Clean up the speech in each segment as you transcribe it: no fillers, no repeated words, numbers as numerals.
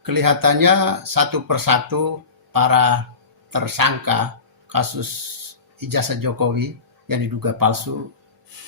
Kelihatannya satu persatu para tersangka kasus ijazah Jokowi yang diduga palsu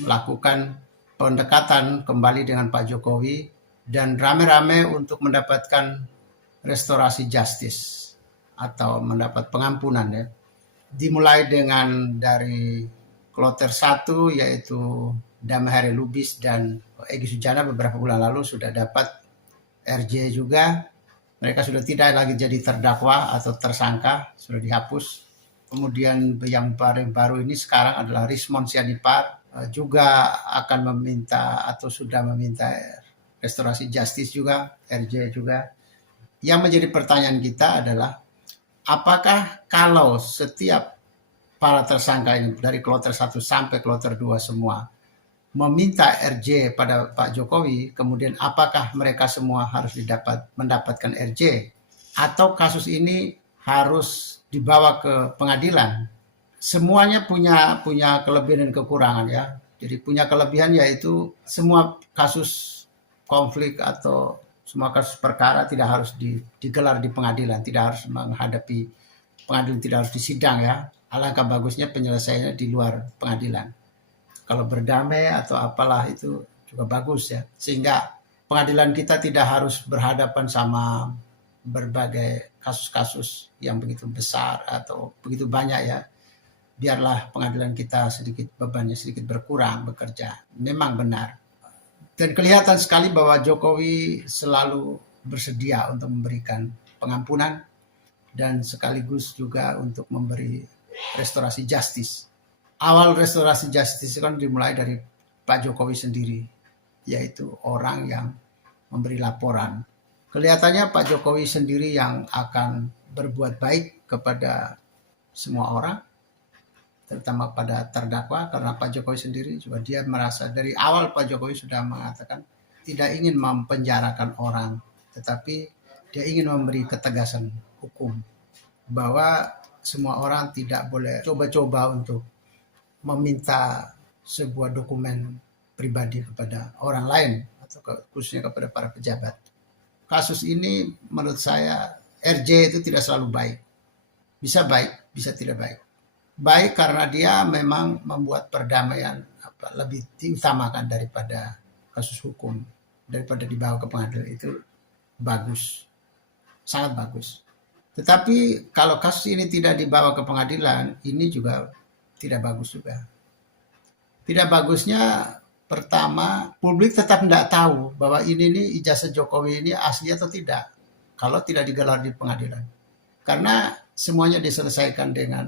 melakukan pendekatan kembali dengan Pak Jokowi dan rame-rame untuk mendapatkan restorasi justice atau mendapat pengampunan ya. Dimulai dengan dari kloter 1 yaitu Damahari Lubis dan Egy Sujana beberapa bulan lalu sudah dapat RJ juga. Mereka sudah tidak lagi jadi terdakwa atau tersangka, sudah dihapus. Kemudian yang paling baru ini sekarang adalah Rismon Sianipar juga akan meminta atau sudah meminta restorasi justice juga, RJ juga. Yang menjadi pertanyaan kita adalah apakah kalau setiap para tersangka ini dari kloter 1 sampai kloter 2 semua meminta RJ pada Pak Jokowi, kemudian apakah mereka semua harus mendapatkan RJ atau kasus ini harus dibawa ke pengadilan? Semuanya punya kelebihan dan kekurangan ya. Jadi punya kelebihan yaitu semua kasus konflik atau semua kasus perkara tidak harus digelar di pengadilan, tidak harus menghadapi pengadilan, tidak harus disidang ya. Alangkah bagusnya penyelesaiannya di luar pengadilan. Kalau berdamai atau apalah itu juga bagus ya. Sehingga pengadilan kita tidak harus berhadapan sama berbagai kasus-kasus yang begitu besar atau begitu banyak ya. Biarlah pengadilan kita sedikit bebannya sedikit berkurang bekerja. Memang benar. Dan kelihatan sekali bahwa Jokowi selalu bersedia untuk memberikan pengampunan dan sekaligus juga untuk memberi restorasi justice. Awal restorasi justice kan dimulai dari Pak Jokowi sendiri, yaitu orang yang memberi laporan. Kelihatannya Pak Jokowi sendiri yang akan berbuat baik kepada semua orang, terutama pada terdakwa, karena Pak Jokowi sendiri juga dia merasa dari awal Pak Jokowi sudah mengatakan tidak ingin mempenjarakan orang, tetapi dia ingin memberi ketegasan hukum bahwa semua orang tidak boleh coba-coba untuk meminta sebuah dokumen pribadi kepada orang lain atau khususnya kepada para pejabat. Kasus ini menurut saya RJ itu tidak selalu baik. Bisa baik, bisa tidak baik. Baik karena dia memang membuat perdamaian lebih diutamakan daripada kasus hukum, daripada dibawa ke pengadilan, itu bagus. Sangat bagus. Tetapi kalau kasus ini tidak dibawa ke pengadilan, ini juga tidak bagus juga. Tidak bagusnya pertama, publik tetap tidak tahu bahwa ini ijazah Jokowi ini asli atau tidak. Kalau tidak digelar di pengadilan. Karena semuanya diselesaikan dengan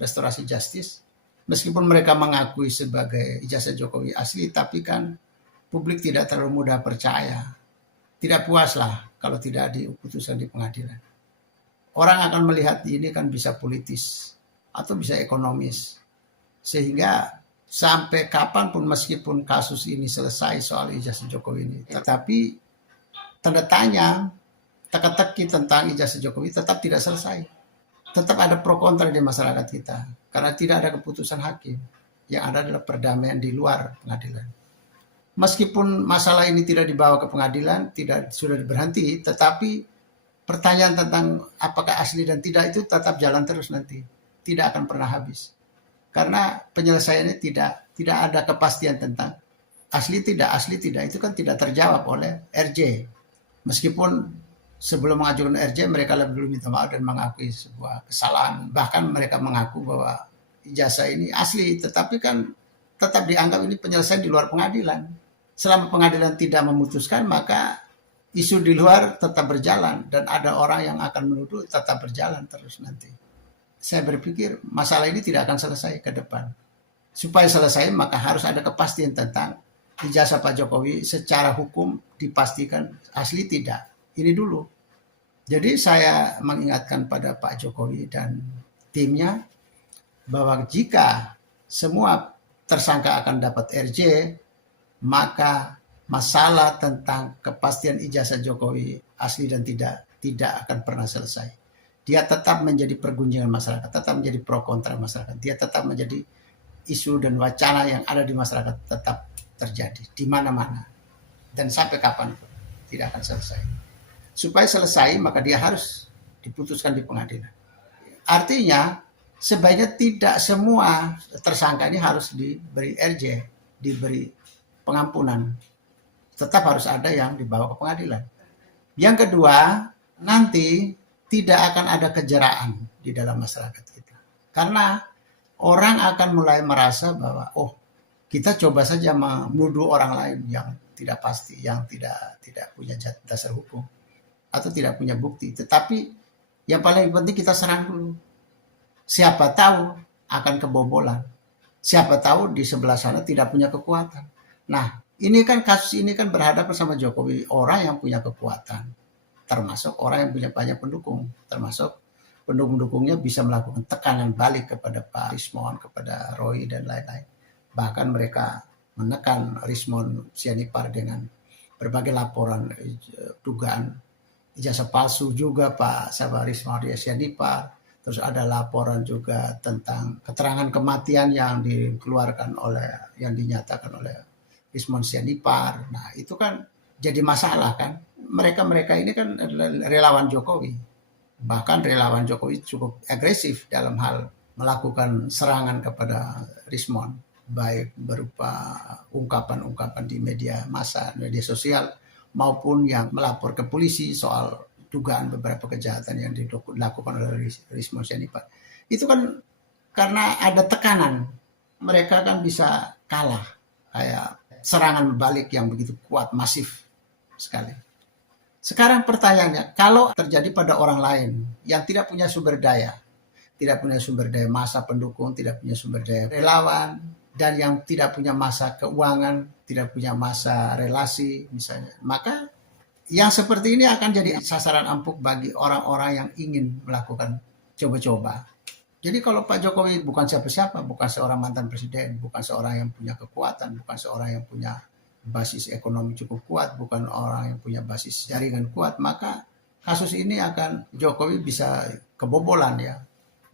restorasi justice. Meskipun mereka mengakui sebagai ijazah Jokowi asli, tapi kan publik tidak terlalu mudah percaya. Tidak puaslah kalau tidak ada putusan di pengadilan. Orang akan melihat ini kan bisa politis atau bisa ekonomis. Sehingga sampai kapanpun meskipun kasus ini selesai soal ijazah Jokowi ini, tetapi tanda tanya, teka-teki tentang ijazah Jokowi tetap tidak selesai. Tetap ada pro kontra di masyarakat kita. Karena tidak ada keputusan hakim. Yang ada adalah perdamaian di luar pengadilan. Meskipun masalah ini tidak dibawa ke pengadilan, sudah berhenti, tetapi pertanyaan tentang apakah asli dan tidak itu tetap jalan terus nanti. Tidak akan pernah habis. Karena penyelesaiannya tidak ada kepastian tentang asli tidak itu kan tidak terjawab oleh RJ. Meskipun sebelum mengajukan RJ mereka lebih dulu minta maaf dan mengakui sebuah kesalahan. Bahkan mereka mengaku bahwa ijazah ini asli, tetapi kan tetap dianggap ini penyelesaian di luar pengadilan. Selama pengadilan tidak memutuskan, maka isu di luar tetap berjalan dan ada orang yang akan menuduh tetap berjalan terus nanti. Saya berpikir masalah ini tidak akan selesai ke depan. Supaya selesai maka harus ada kepastian tentang ijazah Pak Jokowi secara hukum dipastikan asli tidak. Ini dulu. Jadi saya mengingatkan pada Pak Jokowi dan timnya bahwa jika semua tersangka akan dapat RJ, maka masalah tentang kepastian ijazah Jokowi asli dan tidak akan pernah selesai. Dia tetap menjadi pergunjingan masyarakat, tetap menjadi pro kontra masyarakat. Dia tetap menjadi isu dan wacana yang ada di masyarakat tetap terjadi di mana-mana dan sampai kapan pun tidak akan selesai. supaya selesai maka dia harus diputuskan di pengadilan. Artinya sebaiknya tidak semua tersangka ini harus diberi RJ, diberi pengampunan. Tetap harus ada yang dibawa ke pengadilan. Yang kedua, nanti tidak akan ada kejeraan di dalam masyarakat kita. Karena orang akan mulai merasa bahwa kita coba saja menuduh orang lain yang tidak pasti, yang tidak punya dasar hukum atau tidak punya bukti. Tetapi yang paling penting kita serang dulu. Siapa tahu akan kebobolan. Siapa tahu di sebelah sana tidak punya kekuatan. Nah, ini kan kasus ini kan berhadapan sama Jokowi, orang yang punya kekuatan, termasuk orang yang punya banyak pendukung, termasuk pendukung-pendukungnya bisa melakukan tekanan balik kepada Pak Rismon, kepada Roy dan lain-lain. Bahkan mereka menekan Rismon Sianipar dengan berbagai laporan dugaan ijazah palsu juga Pak Rismon Sianipar. Terus ada laporan juga tentang keterangan kematian yang dikeluarkan yang dinyatakan oleh Rismon Sianipar. Nah itu kan jadi masalah kan. Mereka ini kan relawan Jokowi. Bahkan relawan Jokowi cukup agresif dalam hal melakukan serangan kepada Rismon. Baik berupa ungkapan-ungkapan di media massa, media sosial, maupun yang melapor ke polisi soal dugaan beberapa kejahatan yang dilakukan oleh Rismon Sianipar. Itu kan karena ada tekanan. Mereka kan bisa kalah. Kayak serangan balik yang begitu kuat, masif sekali. Sekarang pertanyaannya, kalau terjadi pada orang lain yang tidak punya sumber daya, tidak punya sumber daya massa pendukung, tidak punya sumber daya relawan, dan yang tidak punya massa keuangan, tidak punya massa relasi misalnya, maka yang seperti ini akan jadi sasaran empuk bagi orang-orang yang ingin melakukan coba-coba. Jadi kalau Pak Jokowi bukan siapa-siapa, bukan seorang mantan presiden, bukan seorang yang punya kekuatan, bukan seorang yang punya basis ekonomi cukup kuat, bukan orang yang punya basis jaringan kuat, maka kasus ini akan Jokowi bisa kebobolan ya.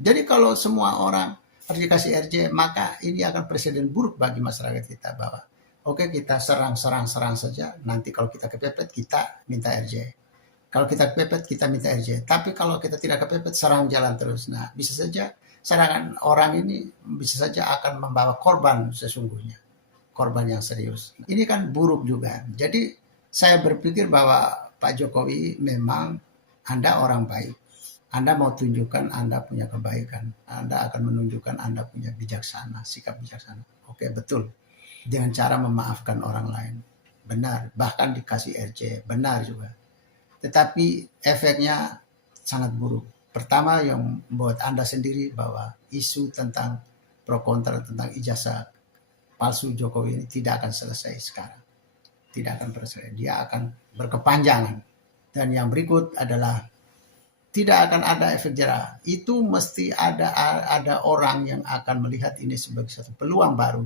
Jadi kalau semua orang harus dikasih RJ, maka ini akan presiden buruk bagi masyarakat kita bahwa oke, kita serang saja. Nanti kalau kita kepepet, kita minta RJ. Kalau kita kepepet, kita minta RJ. Tapi kalau kita tidak kepepet, serang jalan terus. Nah, bisa saja serangan orang ini bisa saja akan membawa korban sesungguhnya. Korban yang serius. Ini kan buruk juga. Jadi, saya berpikir bahwa Pak Jokowi memang Anda orang baik. Anda mau tunjukkan Anda punya kebaikan. Anda akan menunjukkan Anda punya bijaksana, sikap bijaksana. Oke, betul. Dengan cara memaafkan orang lain. Benar, bahkan dikasih RJ, benar juga. Tetapi efeknya sangat buruk. Pertama yang membuat Anda sendiri bahwa isu tentang pro kontra tentang ijazah palsu Jokowi ini tidak akan selesai sekarang. Tidak akan selesai. Dia akan berkepanjangan. Dan yang berikut adalah tidak akan ada efek jerah. Itu mesti ada orang yang akan melihat ini sebagai satu peluang baru,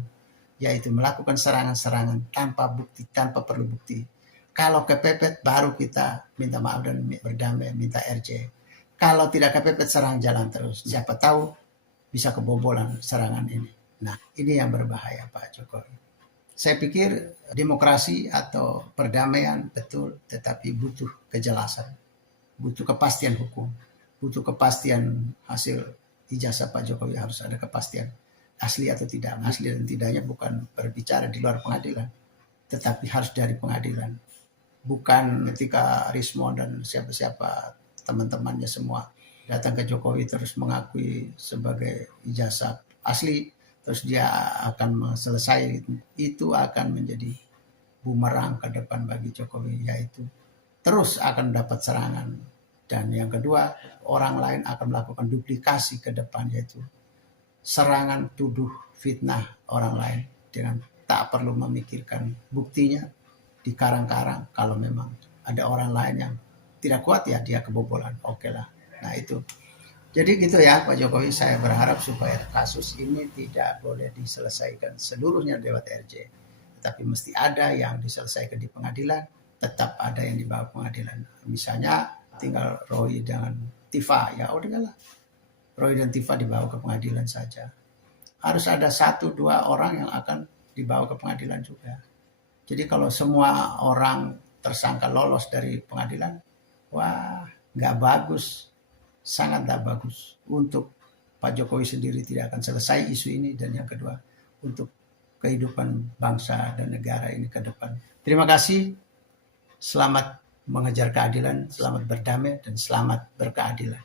yaitu melakukan serangan-serangan tanpa bukti, tanpa perlu bukti. Kalau kepepet baru kita minta maaf dan berdamai, minta RJ. Kalau tidak kepepet serang jalan terus. Siapa tahu bisa kebobolan serangan ini. Nah, ini yang berbahaya Pak Jokowi. Saya pikir demokrasi atau perdamaian betul, tetapi butuh kejelasan. Butuh kepastian hukum. Butuh kepastian hasil ijazah Pak Jokowi, harus ada kepastian. Asli atau tidak. Asli dan tidaknya bukan berbicara di luar pengadilan, tetapi harus dari pengadilan. Bukan ketika Rismon dan siapa-siapa teman-temannya semua datang ke Jokowi terus mengakui sebagai ijazah asli, terus dia akan selesai. Itu akan menjadi bumerang ke depan bagi Jokowi, yaitu terus akan dapat serangan. Dan yang kedua, orang lain akan melakukan duplikasi ke depan, yaitu serangan, tuduh, fitnah orang lain dengan tak perlu memikirkan buktinya, dikarang-karang. Kalau memang ada orang lain yang tidak kuat, ya dia kebobolan. Oke lah. Nah itu. Jadi gitu ya Pak Jokowi, saya berharap supaya kasus ini tidak boleh diselesaikan seluruhnya lewat RJ. Tetapi mesti ada yang diselesaikan di pengadilan, tetap ada yang dibawa pengadilan. Misalnya tinggal Roy dengan Tifa, ya udahlah. Roy dan Tifa dibawa ke pengadilan saja. Harus ada 1-2 orang yang akan dibawa ke pengadilan juga. Jadi kalau semua orang tersangka lolos dari pengadilan, wah nggak bagus, sangat nggak bagus. Untuk Pak Jokowi sendiri tidak akan selesai isu ini, dan yang kedua untuk kehidupan bangsa dan negara ini ke depan. Terima kasih, selamat mengejar keadilan, selamat berdamai, dan selamat berkeadilan.